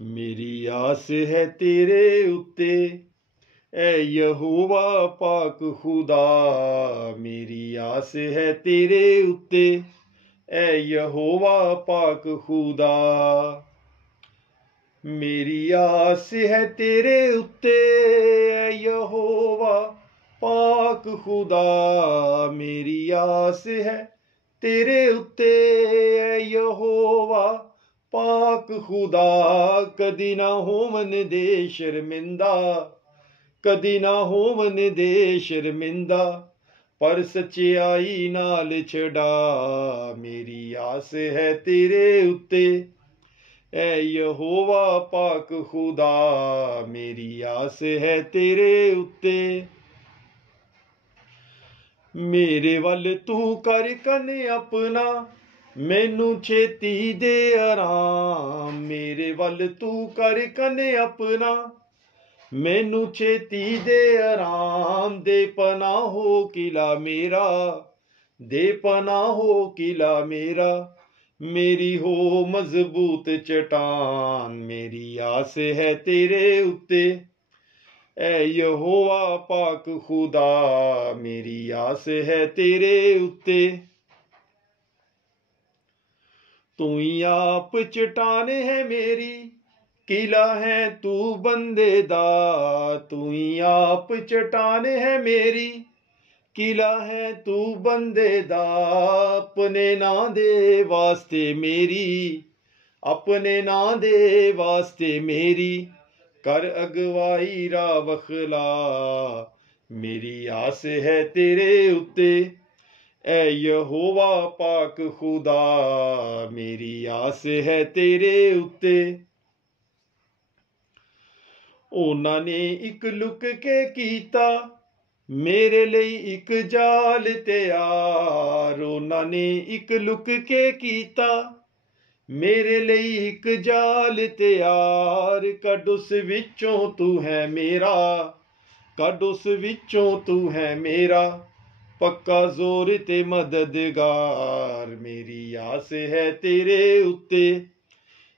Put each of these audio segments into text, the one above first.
मेरी आस है तेरे उत्ते ऐ यहोवा पाक खुदा। मेरी आस है तेरे उत्ते ऐ यहोवा पाक खुदा। मेरी आस है तेरे उत्ते ऐ यहोवा पाक खुदा। मेरी आस है तेरे उत्ते ऐ यहोवा पाक खुदा। कदी ना होवन दे शर्मिंदा, कदी ना होवन दे शर्मिंदा, पर सच्चाई नाल छड़ा। मेरी आस है तेरे उत्ते ऐ यहोवा पाक खुदा। मेरी आस है तेरे उत्ते। मेरे वल तू कर कन अपना, मैनू छेती दे आराम। मेरे वल तू कर कन अपना, मैनू छेती दे आराम। दे पनाहो किला मेरा, दे पनाहो किला मेरा। मेरी हो मजबूत चट्टान। मेरी आस है तेरे उत्ते ऐ यहोवा पाक खुदा। मेरी आस है तेरे उत्ते। तू ही आप चट्टान है मेरी, किला है तू बंदे दा। तू ही आप चट्टान है मेरी, किला है तू बंदे दा। अपने नां दे वास्ते मेरी, अपने नां दे वास्ते मेरी, कर अगवाई रा वखला। मेरी आस है तेरे उत्ते ऐ यहोवा पाक खुदा। मेरी आस है तेरे उत्ते। उन्हां ने इक लुक के कीता, मेरे लिए इक जाल तैयार। उन्हां ने इक लुक के कीता, मेरे लिए इक जाल तैयार। कड उस विचों तू है मेरा, कड उस विचों तू है मेरा, पक्का जोर ते मददगार। मेरी आस है तेरे उत्ते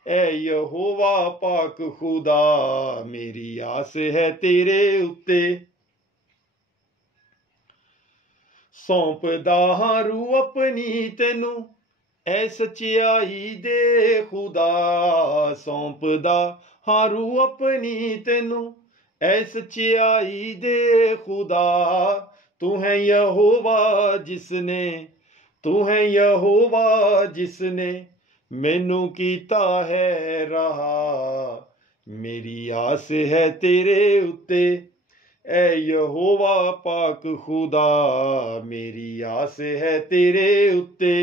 ऐ यहोवा पाक खुदा। मेरी आस है तेरे उत्ते। सौंपदा हां रूह अपनी तेनू ऐ सच्चाई दे खुदा। सौंपदा हां रूह अपनी तेनू ऐ सच्चाई दे खुदा। तू है यहोवा जिसने, तू है यहोवा जिसने मैनू कीता है रहा। मेरी आस है तेरे उत्ते ऐ यहोवा पाक खुदा। मेरी आस है तेरे उत्ते।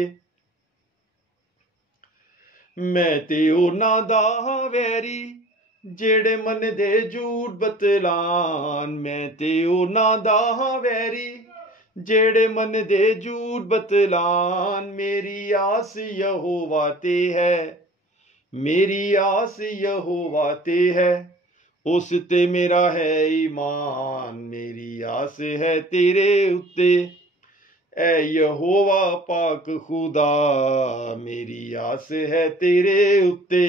मैं ते उन्हां दा हां वैरी, जेड़े मन दे झूठ बतलान। मैं ते उन्हां दा हां वैरी, जेड़े मन दे झूठ बतलान। मेरी आस यहोवा ते है, मेरी आस यहोवा ते है, उस ते मेरा है ईमान। मेरी आस है तेरे उत्ते ऐ यहोवा पाक खुदा। मेरी आस है तेरे उत्ते।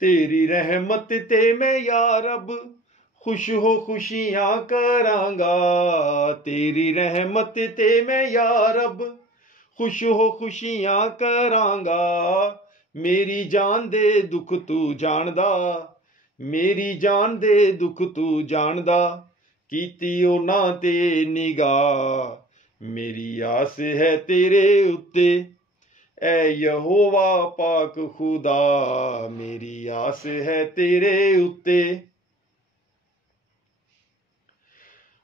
तेरी रहमत ते मैं या रब खुश हो खुशियां करांगा। तेरी रहमत ते मैं या रब खुश हो खुशियां करांगा। मेरी जान दे दुख तू जानदा, मेरी जान दे दुख तू जानदा, कीती उन्हां ते निगाह। मेरी आस है तेरे उत्ते ऐ यहोवा पाक खुदा। मेरी आस है तेरे उत्ते।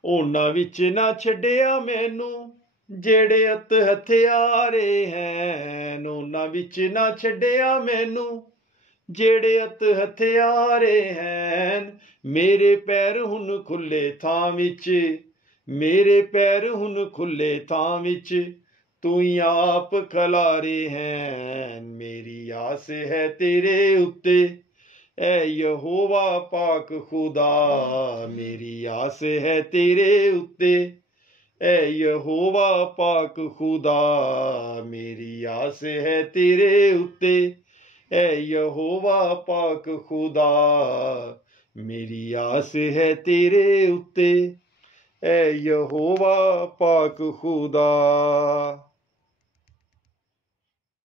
उन्हां विच ना छड्डिया मैनू जेड़े अत हथियारे हैं। उन्हां विच ना छड्डिया मैनू जेड़े अत हथियारे हैं। मेरे पैर हुन खुले थां विच, मेरे पैर हुन खुले थां विच, तू ही आप खलारे हैं। मेरी आस है तेरे उत्ते ऐ यहोवा पाक खुदा। मेरी आस है तेरे उत्ते ऐ यहोवा पाक खुदा। मेरी आस है तेरे उत्ते ऐ यहोवा पाक खुदा मेरी आस है तेरे उत्ते, ऐ यहोवा पाक खुदा।